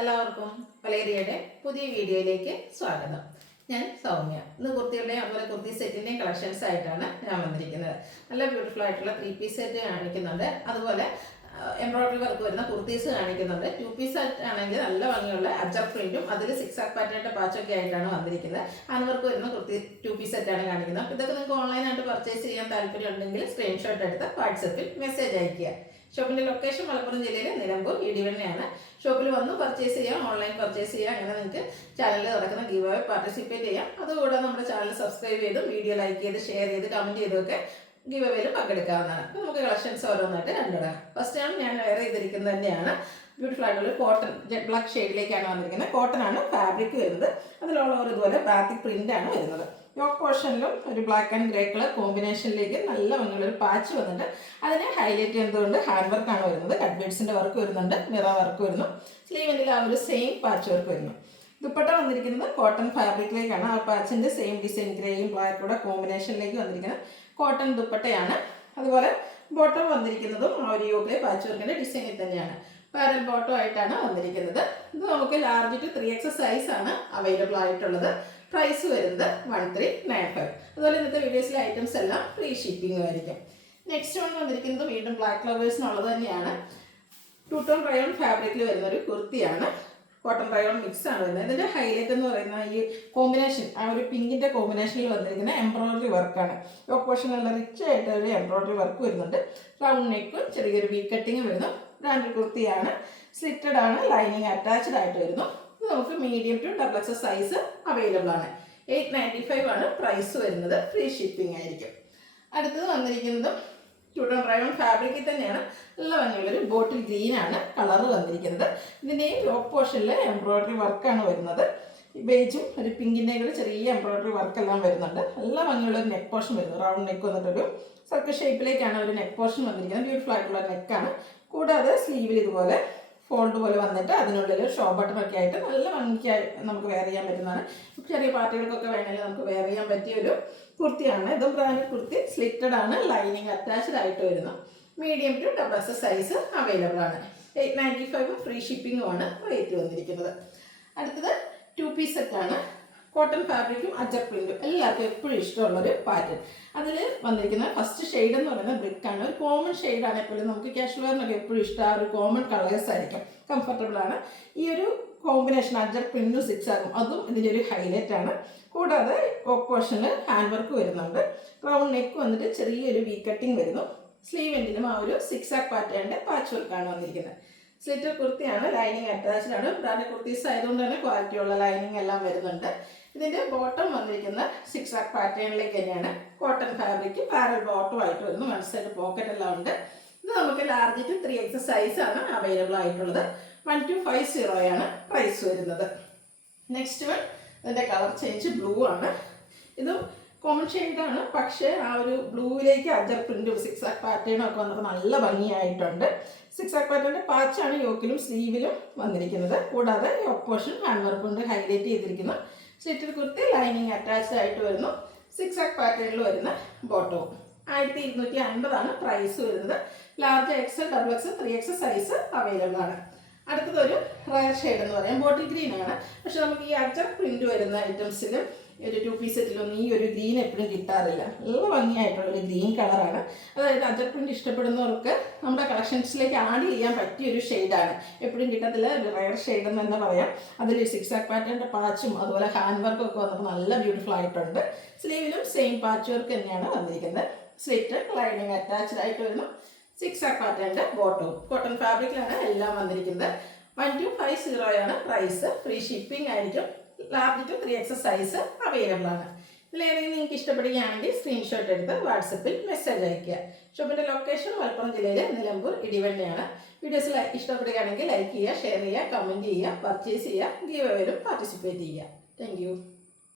എല്ലാവർക്കും വലേറിയയുടെ പുതിയ വീഡിയോയിലേക്ക് സ്വാഗതം. ഞാൻ സൗമ്യ. ഇന്ന് കുർത്തിയുടെയും അതുപോലെ കുർത്തി സെറ്റിൻ്റെയും കളക്ഷൻസ് ആയിട്ടാണ് ഞാൻ വന്നിരിക്കുന്നത്. നല്ല ബ്യൂട്ടിഫുൾ ആയിട്ടുള്ള 3 പീസ് സെറ്റ് കാണിക്കുന്നുണ്ട്. അതുപോലെ എംബ്രോയിഡറി വർക്ക് വരുന്ന കുർത്തീസ് കാണിക്കുന്നുണ്ട്. 2 പീസ് സെറ്റ് ആണെങ്കിൽ നല്ല ഭംഗിയുള്ള അജർ പ്രിന്റും അതിൽ 6 ആക്ക് പാറ്റേണിൻ്റെ പാച്ചൊക്കെ ആയിട്ടാണ് വന്നിരിക്കുന്നത്. ഹാൻഡ് വരുന്ന കുർത്തി 2 പീസ് സെറ്റാണ് കാണിക്കുന്നത്. അപ്പോൾ ഇതൊക്കെ നിങ്ങൾക്ക് ഓൺലൈനായിട്ട് പർച്ചേസ് ചെയ്യാൻ താല്പര്യം ഉണ്ടെങ്കിൽ സ്ക്രീൻഷോട്ട് എടുത്ത് വാട്സപ്പിൽ മെസ്സേജ് അയയ്ക്കുക. ഷോപ്പിൻ്റെ ലൊക്കേഷൻ മലപ്പുറം ജില്ലയിലെ നിലമ്പൂർ ഇടിവണ്ണയാണ്. ഷോപ്പിൽ വന്ന് പർച്ചേസ് ചെയ്യാം, ഓൺലൈൻ പർച്ചേസ് ചെയ്യാം. അങ്ങനെ നിങ്ങൾക്ക് ചാനലിൽ നടക്കുന്ന ഗീവ് അവേ പാർട്ടിസിപ്പേറ്റ് ചെയ്യാം. അതുകൂടാതെ നമ്മുടെ ചാനൽ സബ്സ്ക്രൈബ് ചെയ്തും വീഡിയോ ലൈക്ക് ചെയ്ത് ഷെയർ ചെയ്ത് കമൻറ്റ് ചെയ്തൊക്കെ ഗീവ് അവേയിൽ പങ്കെടുക്കാവുന്നതാണ്. അപ്പോൾ നമുക്ക് കളക്ഷൻസ് ഓരോന്നായിട്ട് കണ്ടിടാം. ഫസ്റ്റ് ഞാൻ വെയർ ചെയ്തിരിക്കുന്നത് തന്നെയാണ് ബ്യൂട്ടിഫുൾ ആയിട്ടുള്ള കോട്ടൺ ജെറ്റ് ബ്ലാക്ക് ഷെയ്ഡിലേക്കാണ് വന്നിരിക്കുന്നത്. കോട്ടൺ ആണ് ഫാബ്രിക് വരുന്നത്. അതിലുള്ള ഇതുപോലെ ബാത്തിക് പ്രിന്റ് ആണ് വരുന്നത്. യോക്ക് പോർഷനിലും ഒരു ബ്ലാക്ക് ആൻഡ് ഗ്രേ കളർ കോമ്പിനേഷനിലേക്ക് നല്ല ഭംഗിയുള്ളൊരു പാച്ച് വന്നിട്ട് അതിനെ ഹൈലൈറ്റ് ചെയ്യുന്നതുകൊണ്ട് ഹാൻഡ് വർക്കാണ് വരുന്നത്. കട്ട് ബീഡ്സിൻ്റെ വർക്ക് വരുന്നുണ്ട്, മിറർ വർക്ക് വരുന്നു. സ്ലീവിൻ്റെ ആ ഒരു സെയിം പാച്ച് വർക്ക് വരുന്നു. ദുപ്പട്ട വന്നിരിക്കുന്നത് കോട്ടൺ ഫാബ്രിക്കിലേക്കാണ്. ആ പാച്ചിൻ്റെ സെയിം ഡിസൈൻ ഗ്രേയും ബ്ലാക്കും കൂടെ കോമ്പിനേഷനിലേക്ക് വന്നിരിക്കുന്നത് കോട്ടൺ ദുപ്പട്ടയാണ്. അതുപോലെ ബോട്ടം വന്നിരിക്കുന്നതും ആ ഒരു യോക്കിലെ പാച്ച് വർക്കിൻ്റെ ഡിസൈനിൽ തന്നെയാണ്. പാരൽ ബോട്ടം ആയിട്ടാണ് വന്നിരിക്കുന്നത്. ഇത് നമുക്ക് ലാർജ് ടു 3X സൈസാണ് അവൈലബിൾ ആയിട്ടുള്ളത്. പ്രൈസ് വരുന്നത് 1395. അതുപോലെ ഇന്നത്തെ വീഡിയോസിലെ ഐറ്റംസ് എല്ലാം ഫ്രീ ഷിപ്പിംഗ് ആയിരിക്കും. നെക്സ്റ്റ് വൺ വന്നിരിക്കുന്നത് വീണ്ടും ബ്ലാക്ക് ലവേഴ്സിനുള്ളത് തന്നെയാണ്. 2 ടോൺ റയോൺ ഫാബ്രിക്കിൽ വരുന്നൊരു കുർത്തിയാണ്. കോട്ടൺ റയോൺ മിക്സ് ആണ് വരുന്നത്. ഇതിൻ്റെ ഹൈലൈറ്റ് എന്ന് പറയുന്ന ഈ കോമ്പിനേഷൻ, ആ ഒരു പിങ്കിൻ്റെ കോമ്പിനേഷനിൽ വന്നിരിക്കുന്ന എംബ്രോയിഡറി വർക്കാണ്. യോക്ക് പോർഷൻ നല്ല റിച്ച് ആയിട്ട് ഒരു എംബ്രോയിഡറി വർക്ക് വരുന്നുണ്ട്. റൗണ്ട് നെക്കും ചെറിയൊരു വി കട്ടിങ്ങും വരുന്നു. ബ്രാൻഡ് കുർത്തിയാണ്. സ്ലിറ്റഡ് ആണ്, ലൈനിങ് അറ്റാച്ച്ഡ് ആയിട്ട് വരുന്നു. ഇത് നമുക്ക് medium to XXL size available ആണ്. 895 ആണ് പ്രൈസ് വരുന്നത്. ഫ്രീ ഷിപ്പിംഗ് ആയിരിക്കും. അടുത്തത് വന്നിരിക്കുന്നതും 2 ടോൺ റയോൺ ഫാബ്രിക്കിൽ തന്നെയാണ്. നല്ല ഭംഗിയുള്ളൊരു ബോട്ടിൽ ഗ്രീൻ ആണ് കളർ വന്നിരിക്കുന്നത്. ഇതിൻ്റെയും യോക്ക് പോർഷനിൽ എംബ്രോയിഡറി വർക്കാണ് വരുന്നത്. ബേജും ഒരു പിങ്കിൻ്റെയും കൂടെ ചെറിയ എംബ്രോയിഡറി വർക്കെല്ലാം വരുന്നുണ്ട്. നല്ല ഭംഗിയുള്ളൊരു നെക്ക് പോർഷൻ വരുന്നു. റൗണ്ട് നെക്ക് വന്നിട്ടൊരു സർക്കിൾ ഷേപ്പിലേക്കാണ് ഒരു നെക്ക് പോർഷൻ വന്നിരിക്കുന്നത്. ബ്യൂട്ടിഫുൾ ആയിട്ടുള്ള നെക്കാണ്. കൂടാതെ സ്ലീവിൽ ഇതുപോലെ ഫോൾഡ് പോലെ വന്നിട്ട് അതിനുള്ളിൽ ഷോ ബട്ടണൊക്കെ ആയിട്ട് നല്ല ഭംഗിക്കായി നമുക്ക് വെയർ ചെയ്യാൻ പറ്റുന്നതാണ്. ചെറിയ പാർട്ടികൾക്കൊക്കെ വേണമെങ്കിൽ നമുക്ക് വെയർ ചെയ്യാൻ പറ്റിയ ഒരു കുർത്തിയാണ്. ഇതും ബ്രാൻഡഡ് കുർത്തി, സ്ലിറ്റഡ് ആണ്, ലൈനിങ് അറ്റാച്ച്ഡ് ആയിട്ട് വരുന്നു. Medium to XXL size available ആണ്. 895 ഫ്രീ ഷിപ്പിംഗും ആണ് റേറ്റ് വന്നിരിക്കുന്നത്. അടുത്തത് 2 പീസ് സെറ്റാണ്. കോട്ടൺ ഫാബ്രിക്കും അജർ പ്രിന്റും എല്ലാവർക്കും എപ്പോഴും ഇഷ്ടമുള്ളൊരു പാറ്റേൺ. അതിൽ വന്നിരിക്കുന്ന ഫസ്റ്റ് ഷെയ്ഡ് എന്ന് പറയുന്നത് ബ്രിക്കാണ്. ഒരു കോമൺ ഷെയ്ഡാണ്. എപ്പോഴും നമുക്ക് ക്യാഷ്വൽ വെയറിനൊക്കെ എപ്പോഴും ഇഷ്ടം ആ ഒരു കോമൺ കളേഴ്സ് ആയിരിക്കും. കംഫർട്ടബിൾ ആണ്. ഈ ഒരു കോമ്പിനേഷൻ അജർ പ്രിന്റും 6 ആകും, അതും ഇതിൻ്റെ ഒരു ഹൈലൈറ്റ് ആണ്. കൂടാതെ യോക്ക് പോർഷനിൽ ഹാൻഡ് വർക്ക് വരുന്നുണ്ട്. റൗണ്ട് നെക്ക് വന്നിട്ട് ചെറിയൊരു വി കട്ടിങ് വരുന്നു. സ്ലീവ് എൻഡിലും ആ ഒരു 6 ആക്ക് പാറ്റേണിൻ്റെ പാച്ച് വർക്കാണ് വന്നിരിക്കുന്നത്. സ്ലിറ്റർ കുർത്തിയാണ്, ലൈനിങ് അറ്റാച്ച്ഡ് ആണ്. ബ്രാൻഡ് കുർത്തീസ് ആയതുകൊണ്ട് തന്നെ ക്വാളിറ്റിയുള്ള ലൈനിങ് എല്ലാം വരുന്നുണ്ട്. ഇതിൻ്റെ ബോട്ടം വന്നിരിക്കുന്ന 6 ആക്ക് പാറ്റേണിലേക്ക് തന്നെയാണ്. കോട്ടൺ ഫാബ്രിക് പാരൽ ബോട്ടം ആയിട്ട് വരുന്നു. വൺ സൈഡ് പോക്കറ്റ് എല്ലാം ഉണ്ട്. ഇത് നമുക്ക് ലാർജ് ടു 3X സൈസാണ് അവൈലബിൾ ആയിട്ടുള്ളത്. 1250 ആണ് പ്രൈസ് വരുന്നത്. നെക്സ്റ്റ് വൺ, ഇതിൻ്റെ കളർ ചേഞ്ച് ബ്ലൂ ആണ്. ഇതും കോമൺ ഷെയ്ഡാണ്, പക്ഷേ ആ ഒരു ബ്ലൂവിലേക്ക് അജർ പ്രിൻറ്റും 6 ആക്ക് പാറ്റേണും ഒക്കെ വന്നപ്പോൾ നല്ല ഭംഗിയായിട്ടുണ്ട്. 6 ആക്ക് പാറ്റേണിൻ്റെ പാച്ചാണ് യോക്കിലും സ്ലീവിലും വന്നിരിക്കുന്നത്. കൂടാതെ യോക്ക് പോർഷൻ ഹാൻഡ് വർക്ക് കൊണ്ട് ഹൈലൈറ്റ് ചെയ്തിരിക്കുന്നു. സ്ലിറ്റഡ് കുർത്തി, ലൈനിങ് അറ്റാച്ച്ഡ് ആയിട്ട് വരുന്നു. 6 ആക്ക് പാറ്റേണിൽ വരുന്ന ബോട്ടവും. 1250 ആണ് പ്രൈസ് വരുന്നത്. Large XL, XXL, 3X size available ആണ്. അടുത്തതൊരു റയർ ഷെയ്ഡ് എന്ന് പറയാം. ബോട്ടിൽ ഗ്രീൻ ആണ്. പക്ഷെ നമുക്ക് ഈ അജർ പ്രിന്റ് വരുന്ന ഐറ്റംസിലും ഒരു 2 പീസ് സെറ്റിലൊന്നും ഈ ഒരു ഗ്രീൻ എപ്പോഴും കിട്ടാറില്ല. നല്ല ഭംഗിയായിട്ടുള്ളൊരു ഗ്രീൻ കളറാണ്. അതായത് അജർ പ്രിന്റ് ഇഷ്ടപ്പെടുന്നവർക്ക് നമ്മുടെ കളക്ഷൻസിലേക്ക് ആഡ് ചെയ്യാൻ പറ്റിയൊരു ഷെയ്ഡാണ്. എപ്പോഴും കിട്ടത്തില്ല, ഒരു റയർ ഷെയ്ഡ് എന്ന് തന്നെ പറയാം. അതിൽ 6 ആക്ക് പാറ്റേണിൻ്റെ പാച്ചും അതുപോലെ ഹാൻഡ് വർക്കും ഒക്കെ വന്നപ്പോൾ നല്ല ബ്യൂട്ടിഫുൾ ആയിട്ടുണ്ട്. സ്ലീവിലും സെയിം പാച്ച് വർക്ക് തന്നെയാണ് വന്നിരിക്കുന്നത്. സ്ലിറ്റ് ലൈനിങ് അറ്റാച്ച്ഡ് ആയിട്ട് വരുന്നു. 6 ആക്ക് പാറ്റേണിൻ്റെ ബോട്ടവും. കോട്ടൺ ഫാബ്രിക്കിലാണ് എല്ലാം വന്നിരിക്കുന്നത്. 1250 ആണ് പ്രൈസ്. ഫ്രീ ഷിപ്പിംഗ് ആയിരിക്കും. Large to 3X size available ആണ്. ഇതിലേതെങ്കിലും നിങ്ങൾക്ക് ഇഷ്ടപ്പെടുകയാണെങ്കിൽ സ്ക്രീൻഷോട്ട് എടുത്ത് വാട്സപ്പിൽ മെസ്സേജ് അയയ്ക്കുക. ഷോപ്പിൻ്റെ ലൊക്കേഷൻ മലപ്പുറം ജില്ലയിലെ നിലമ്പൂർ ഇടിവണ്ണയാണ്. വീഡിയോസ് ഇഷ്ടപ്പെടുകയാണെങ്കിൽ ലൈക്ക് ചെയ്യുക, ഷെയർ ചെയ്യുക, കമൻറ്റ് ചെയ്യുക, പർച്ചേസ് ചെയ്യുക, ഗീവ് അവേയിലും പാർട്ടിസിപ്പേറ്റ് ചെയ്യുക. താങ്ക്